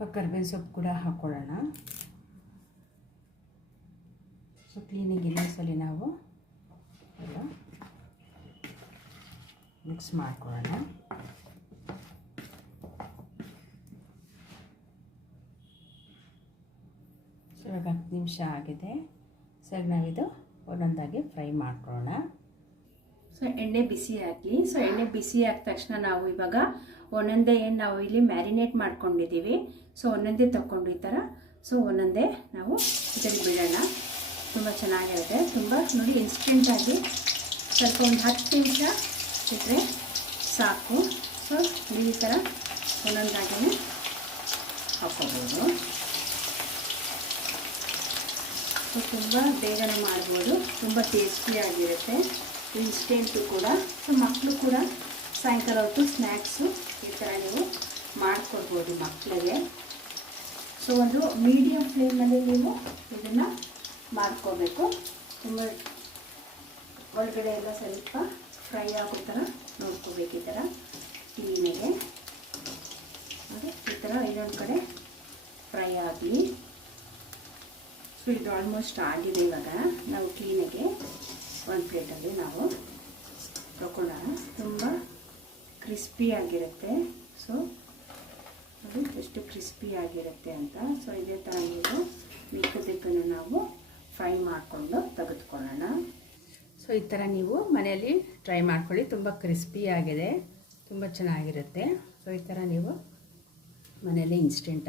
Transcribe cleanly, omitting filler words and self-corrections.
ಸ್ವಲ್ಪ ಕರಿಬೇವಿನ ಸೊಪ್ಪು ಕೂಡ ಹಾಕ್ಕೊಳ್ಳೋಣ. ಸೊ ಕ್ಲೀನಾಗಿ ಇನ್ನೊಂದ್ಸಲಿ ನಾವು ಎಲ್ಲ ಮಿಕ್ಸ್ ಮಾಡ್ಕೊಳ್ಳೋಣ. ಸೊ ಇವಾಗ 10 ನಿಮಿಷ ಆಗಿದೆ. ಸೊ ಈಗ ನಾವಿದು ಒಂದೊಂದಾಗಿ ಫ್ರೈ ಮಾಡ್ಕೊಳ್ಳೋಣ. ಸೊ ಎಣ್ಣೆ ಬಿಸಿ ಹಾಕಿ. ಸೊ ಎಣ್ಣೆ ಬಿಸಿ ಆದ ತಕ್ಷಣ ನಾವು ಇವಾಗ ಒಂದೊಂದೇ ಏನು ನಾವು ಇಲ್ಲಿ ಮ್ಯಾರಿನೇಟ್ ಮಾಡ್ಕೊಂಡಿದ್ದೀವಿ. ಸೊ ಒಂದೊಂದೇ ತಗೊಂಡು ಈ ಥರ ಸೊ ಒಂದೊಂದೇ ನಾವು ಇದರಲ್ಲಿ ಬಿಡೋಣ. ತುಂಬ ಚೆನ್ನಾಗಿರುತ್ತೆ. ತುಂಬ ನೋಡಿ ಇನ್ಸ್ಟೆಂಟಾಗಿ ಸ್ವಲ್ಪ ಒಂದು 10 ನಿಮಿಷ ಇಟ್ಟರೆ ಸಾಕು. ಸೊ ಈ ಥರ ಒಂದೊಂದಾಗಿ ಹಾಕ್ಕೋಬೋದು. ಸೊ ತುಂಬ ಬೇಗನೆ ಮಾಡ್ಬೋದು. ತುಂಬ ಟೇಸ್ಟಿಯಾಗಿರುತ್ತೆ. ಇನ್ಸ್ಟೆಂಟು ಕೂಡ. ಸೊ ಮಕ್ಕಳು ಕೂಡ ಸಾಯಂಕಾಲ ಹೊತ್ತು ಸ್ನ್ಯಾಕ್ಸು ಈ ಥರ ನೀವು ಮಾಡಿಕೊಡ್ಬೋದು ಮಕ್ಕಳಿಗೆ. ಸೊ ಒಂದು ಮೀಡಿಯಮ್ ಫ್ಲೇಮಲ್ಲಿ ನೀವು ಇದನ್ನು ಮಾಡ್ಕೋಬೇಕು. ತುಂಬ ಒಳಗಡೆ ಎಲ್ಲ ಸ್ವಲ್ಪ ಫ್ರೈ ಆಗೋ ಥರ ನೋಡ್ಕೋಬೇಕು. ಈ ಥರ ಕ್ಲೀನಾಗೆ ಅದೇ ಈ ಥರ ಇನ್ನೊಂದು ಕಡೆ ಫ್ರೈ ಆಗಲಿ. ಸೊ ಇದು ಆಲ್ಮೋಸ್ಟ್ ಆಗಿದೆ. ಇವಾಗ ನಾವು ಕ್ಲೀನಾಗೆ ಒಂದು ಪ್ಲೇಟಲ್ಲಿ ನಾವು ತಗೊಳ್ಳೋಣ. ತುಂಬ ಕ್ರಿಸ್ಪಿಯಾಗಿರುತ್ತೆ. ಸೊ ಅದು ಎಷ್ಟು ಕ್ರಿಸ್ಪಿಯಾಗಿರುತ್ತೆ ಅಂತ. ಸೊ ಇದೇ ಥರ ನೀವು ಮಿಕ್ಕದಕ್ಕನ್ನು ನಾವು ಫ್ರೈ ಮಾಡಿಕೊಂಡು ತೆಗೆದುಕೊಳ್ಳೋಣ. ಸೊ ಈ ಥರ ನೀವು ಮನೆಯಲ್ಲಿ ಟ್ರೈ ಮಾಡ್ಕೊಳ್ಳಿ. ತುಂಬ ಕ್ರಿಸ್ಪಿಯಾಗಿದೆ, ತುಂಬ ಚೆನ್ನಾಗಿರುತ್ತೆ. ಸೊ ಈ ಥರ ನೀವು ಮನೆಯಲ್ಲಿ ಇನ್ಸ್ಟೆಂಟ್